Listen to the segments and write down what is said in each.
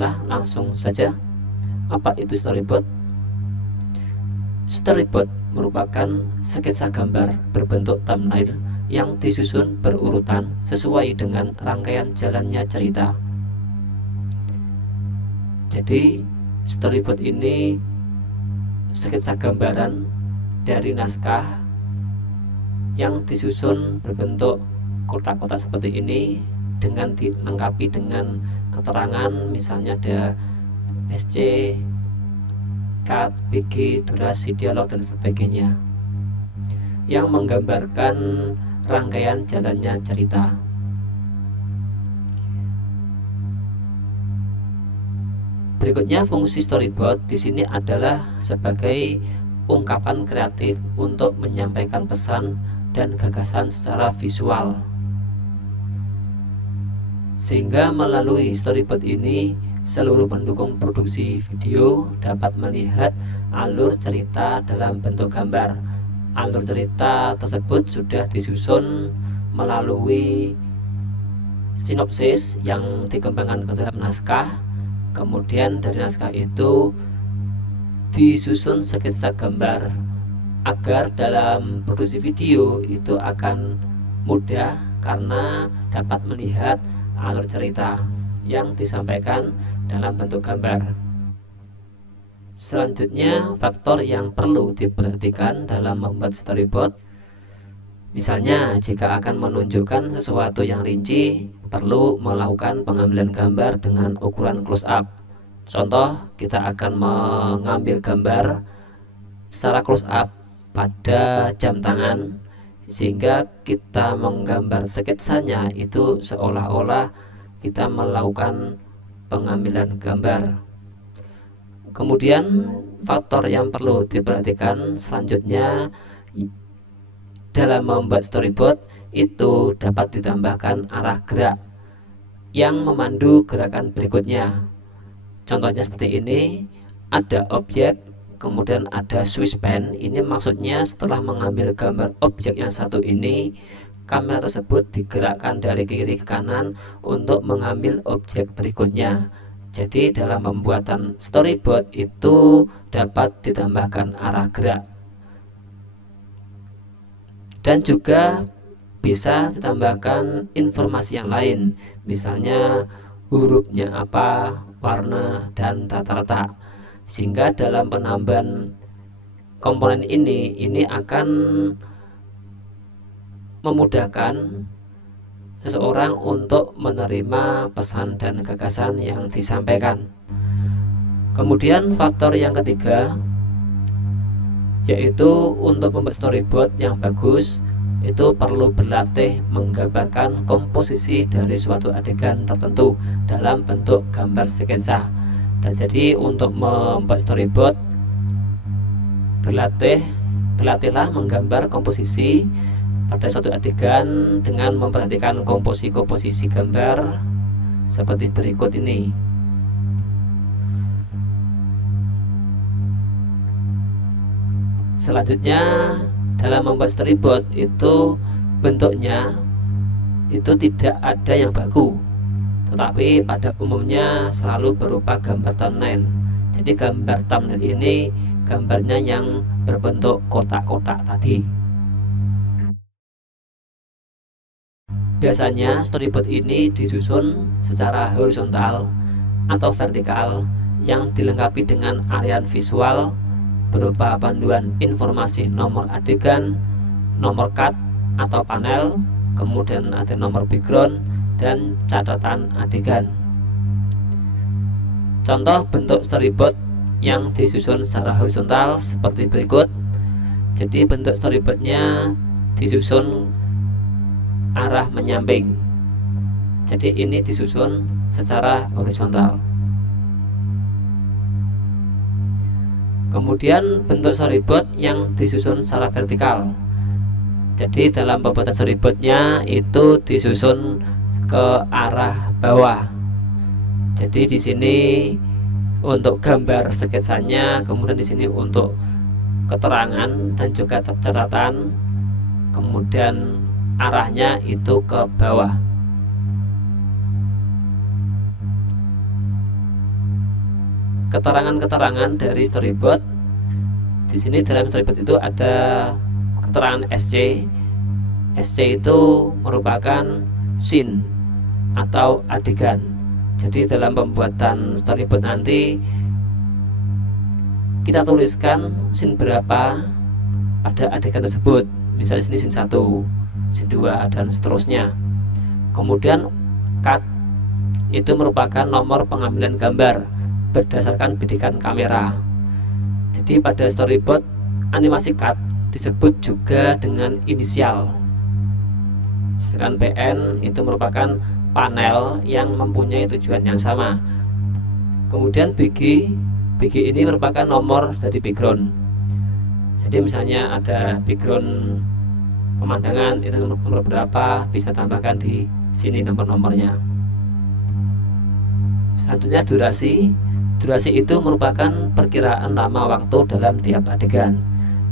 Lihatlah langsung saja apa itu storyboard. Storyboard merupakan sketsa gambar berbentuk thumbnail yang disusun berurutan sesuai dengan rangkaian jalannya cerita. Jadi storyboard ini sketsa gambaran dari naskah yang disusun berbentuk kotak-kotak seperti ini dengan dilengkapi dengan keterangan, misalnya ada SC, cut, BG, durasi, dialog, dan sebagainya, yang menggambarkan rangkaian jalannya cerita. Berikutnya, fungsi storyboard di sini adalah sebagai ungkapan kreatif untuk menyampaikan pesan dan gagasan secara visual, sehingga melalui storyboard ini seluruh pendukung produksi video dapat melihat alur cerita dalam bentuk gambar. Alur cerita tersebut sudah disusun melalui sinopsis yang dikembangkan ke dalam naskah. Kemudian dari naskah itu disusun sketsa gambar agar dalam produksi video itu akan mudah karena dapat melihat alur cerita yang disampaikan dalam bentuk gambar. Selanjutnya, faktor yang perlu diperhatikan dalam membuat storyboard, misalnya jika akan menunjukkan sesuatu yang rinci, perlu melakukan pengambilan gambar dengan ukuran close up. Contoh, kita akan mengambil gambar secara close up pada jam tangan, sehingga kita menggambar sketsanya itu seolah-olah kita melakukan pengambilan gambar. Kemudian faktor yang perlu diperhatikan selanjutnya dalam membuat storyboard itu dapat ditambahkan arah gerak yang memandu gerakan berikutnya. Contohnya seperti ini, ada objek, kemudian ada switch pen. Ini maksudnya setelah mengambil gambar objek yang satu ini, kamera tersebut digerakkan dari kiri ke kanan untuk mengambil objek berikutnya. Jadi dalam pembuatan storyboard itu dapat ditambahkan arah gerak, dan juga bisa ditambahkan informasi yang lain, misalnya hurufnya apa, warna, dan tata letak, sehingga dalam penambahan komponen ini akan memudahkan seseorang untuk menerima pesan dan gagasan yang disampaikan. Kemudian faktor yang ketiga, yaitu untuk membuat storyboard yang bagus itu perlu berlatih menggambarkan komposisi dari suatu adegan tertentu dalam bentuk gambar sketsa. Dan jadi untuk membuat storyboard, berlatihlah menggambar komposisi pada suatu adegan dengan memperhatikan komposisi gambar seperti berikut ini. Selanjutnya, dalam membuat storyboard itu bentuknya itu tidak ada yang baku, tetapi pada umumnya selalu berupa gambar thumbnail. Jadi gambar thumbnail ini gambarnya yang berbentuk kotak-kotak tadi. Biasanya storyboard ini disusun secara horizontal atau vertikal yang dilengkapi dengan area visual berupa panduan informasi nomor adegan, nomor cut atau panel, kemudian ada nomor background dan catatan adegan. Contoh bentuk storyboard yang disusun secara horizontal seperti berikut. Jadi bentuk storyboardnya disusun arah menyamping. Jadi ini disusun secara horizontal. Kemudian bentuk storyboard yang disusun secara vertikal. Jadi dalam pembuatan storyboardnya itu disusun ke arah bawah. Jadi di sini untuk gambar sketsanya, kemudian di sini untuk keterangan dan juga catatan, kemudian arahnya itu ke bawah. keterangan-keterangan dari storyboard. Di sini dalam storyboard itu ada keterangan SC. SC itu merupakan scene atau adegan. Jadi dalam pembuatan storyboard nanti kita tuliskan scene berapa pada adegan tersebut. Misalnya sini scene 1, scene 2 dan seterusnya. Kemudian cut itu merupakan nomor pengambilan gambar berdasarkan bidikan kamera. Jadi pada storyboard animasi cut disebut juga dengan inisial. Sedangkan PN itu merupakan panel yang mempunyai tujuan yang sama. Kemudian BG ini merupakan nomor dari background. Jadi misalnya ada background pemandangan itu nomor berapa, bisa tambahkan di sini nomor-nomornya. Selanjutnya durasi. Durasi itu merupakan perkiraan lama waktu dalam tiap adegan.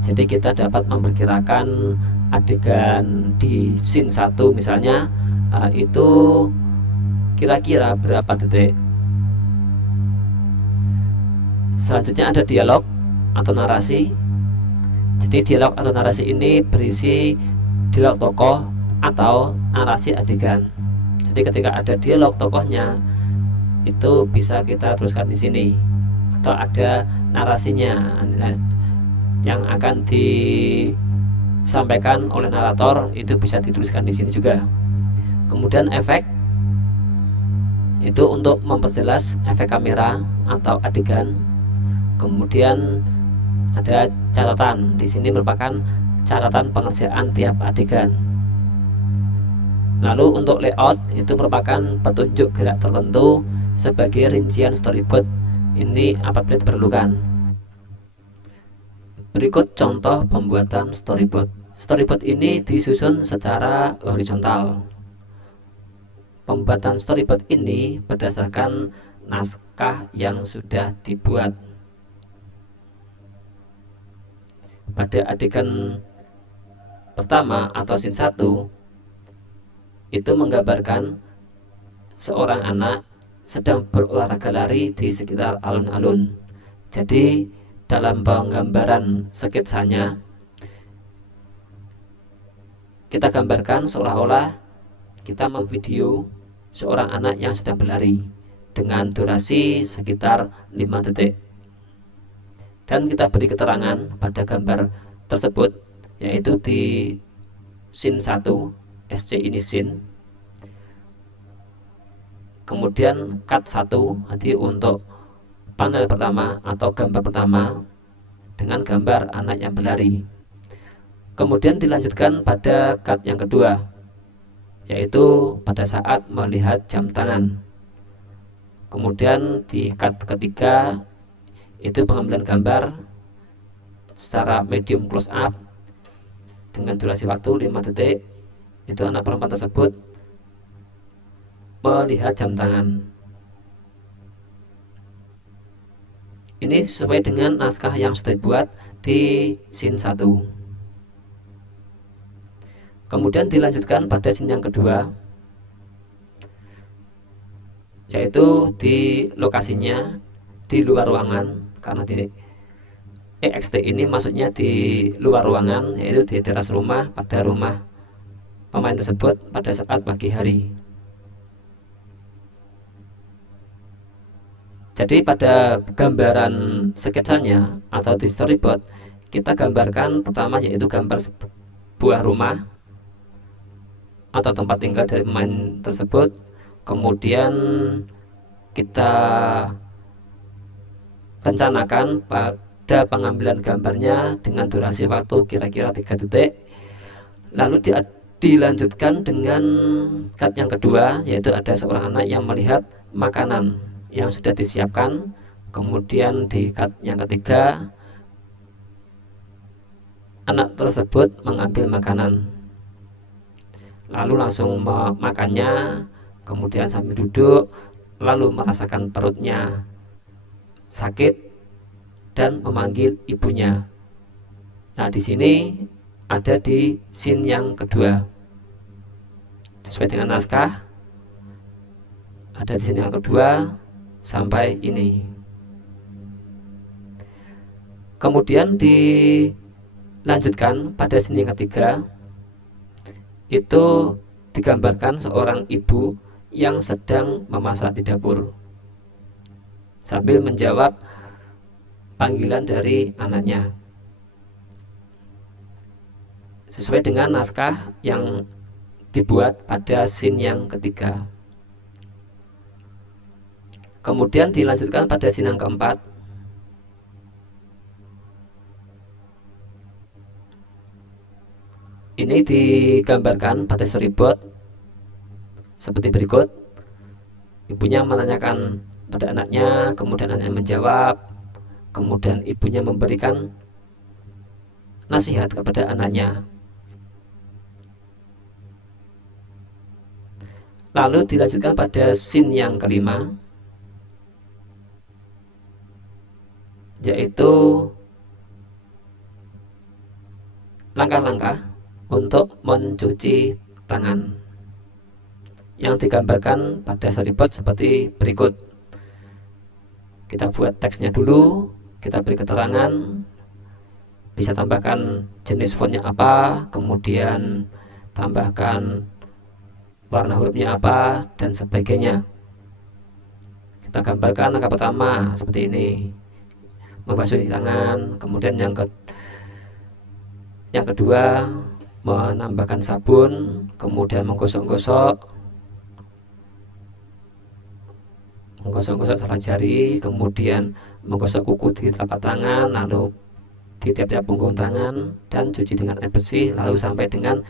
Jadi kita dapat memperkirakan adegan di scene 1 misalnya itu kira-kira berapa detik. Selanjutnya ada dialog atau narasi. Jadi dialog atau narasi ini berisi dialog tokoh atau narasi adegan. Jadi ketika ada dialog tokohnya itu bisa kita teruskan di sini, atau ada narasinya yang akan disampaikan oleh narator itu bisa dituliskan di sini juga. Kemudian efek itu untuk memperjelas efek kamera atau adegan. Kemudian ada catatan, di sini merupakan catatan pengerjaan tiap adegan. Lalu untuk layout itu merupakan petunjuk gerak tertentu sebagai rincian storyboard ini apabila diperlukan. Berikut contoh pembuatan storyboard. Storyboard ini disusun secara horizontal. Pembuatan storyboard ini berdasarkan naskah yang sudah dibuat. Pada adegan pertama atau scene 1 itu menggambarkan seorang anak sedang berolahraga lari di sekitar alun-alun. Jadi dalam penggambaran sketsanya kita gambarkan seolah-olah kita memvideo seorang anak yang sedang berlari dengan durasi sekitar 5 detik. Dan kita beri keterangan pada gambar tersebut, yaitu di scene 1 SC ini scene, kemudian cut 1 jadi untuk panel pertama atau gambar pertama dengan gambar anak yang berlari. Kemudian dilanjutkan pada cut yang kedua, yaitu pada saat melihat jam tangan. Kemudian di cut ketiga itu pengambilan gambar secara medium close up dengan durasi waktu 5 detik. Itu anak perempuan tersebut melihat jam tangan. Ini sesuai dengan naskah yang sudah dibuat di scene 1. Kemudian dilanjutkan pada scene yang kedua, yaitu di lokasinya di luar ruangan. Karena di EXT ini maksudnya di luar ruangan, yaitu di teras rumah pada rumah pemain tersebut pada saat pagi hari. Jadi pada gambaran sketsanya atau di storyboard kita gambarkan pertama yaitu gambar sebuah rumah atau tempat tinggal dari pemain tersebut. Kemudian kita rencanakan pada pengambilan gambarnya dengan durasi waktu kira-kira 3 detik. Lalu dilanjutkan dengan cut yang kedua, yaitu ada seorang anak yang melihat makanan yang sudah disiapkan. Kemudian di cut yang ketiga, anak tersebut mengambil makanan lalu langsung memakannya, kemudian sambil duduk lalu merasakan perutnya sakit dan memanggil ibunya. Nah, di sini ada di scene yang kedua sesuai dengan naskah, ada di scene yang kedua sampai ini. Kemudian dilanjutkan pada scene yang ketiga, itu digambarkan seorang ibu yang sedang memasak di dapur sambil menjawab panggilan dari anaknya sesuai dengan naskah yang dibuat pada scene yang ketiga. Kemudian dilanjutkan pada scene yang keempat. Ini digambarkan pada storyboard seperti berikut. Ibunya menanyakan pada anaknya, kemudian anaknya menjawab, kemudian ibunya memberikan nasihat kepada anaknya. Lalu dilanjutkan pada scene yang kelima, yaitu langkah-langkah untuk mencuci tangan yang digambarkan pada storyboard seperti berikut. Kita buat teksnya dulu, kita beri keterangan, bisa tambahkan jenis fontnya apa, kemudian tambahkan warna hurufnya apa, dan sebagainya. Kita gambarkan langkah pertama seperti ini, membasuh tangan. Kemudian yang kedua, menambahkan sabun, kemudian menggosok-gosok selang jari, kemudian menggosok kuku di telapak tangan, lalu di tiap-tiap punggung tangan, dan cuci dengan air bersih, lalu sampai dengan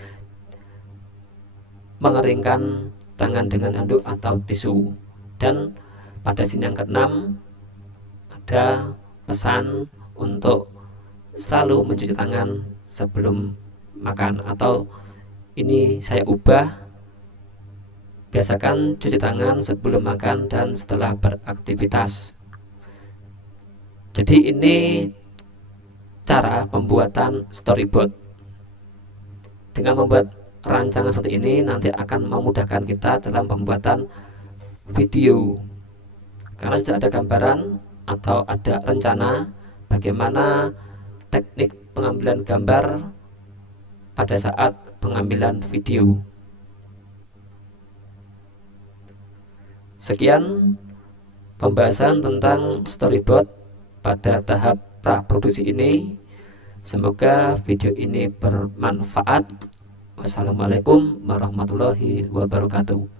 mengeringkan tangan dengan handuk atau tisu. Dan pada scene yang keenam ada pesan untuk selalu mencuci tangan sebelum makan, atau ini saya ubah, biasakan cuci tangan sebelum makan dan setelah beraktivitas. Jadi ini cara pembuatan storyboard. Dengan membuat rancangan seperti ini nanti akan memudahkan kita dalam pembuatan video, karena sudah ada gambaran atau ada rencana bagaimana teknik pengambilan gambar pada saat pengambilan video. Sekian pembahasan tentang storyboard pada tahap praproduksi ini. Semoga video ini bermanfaat. Wassalamualaikum warahmatullahi wabarakatuh.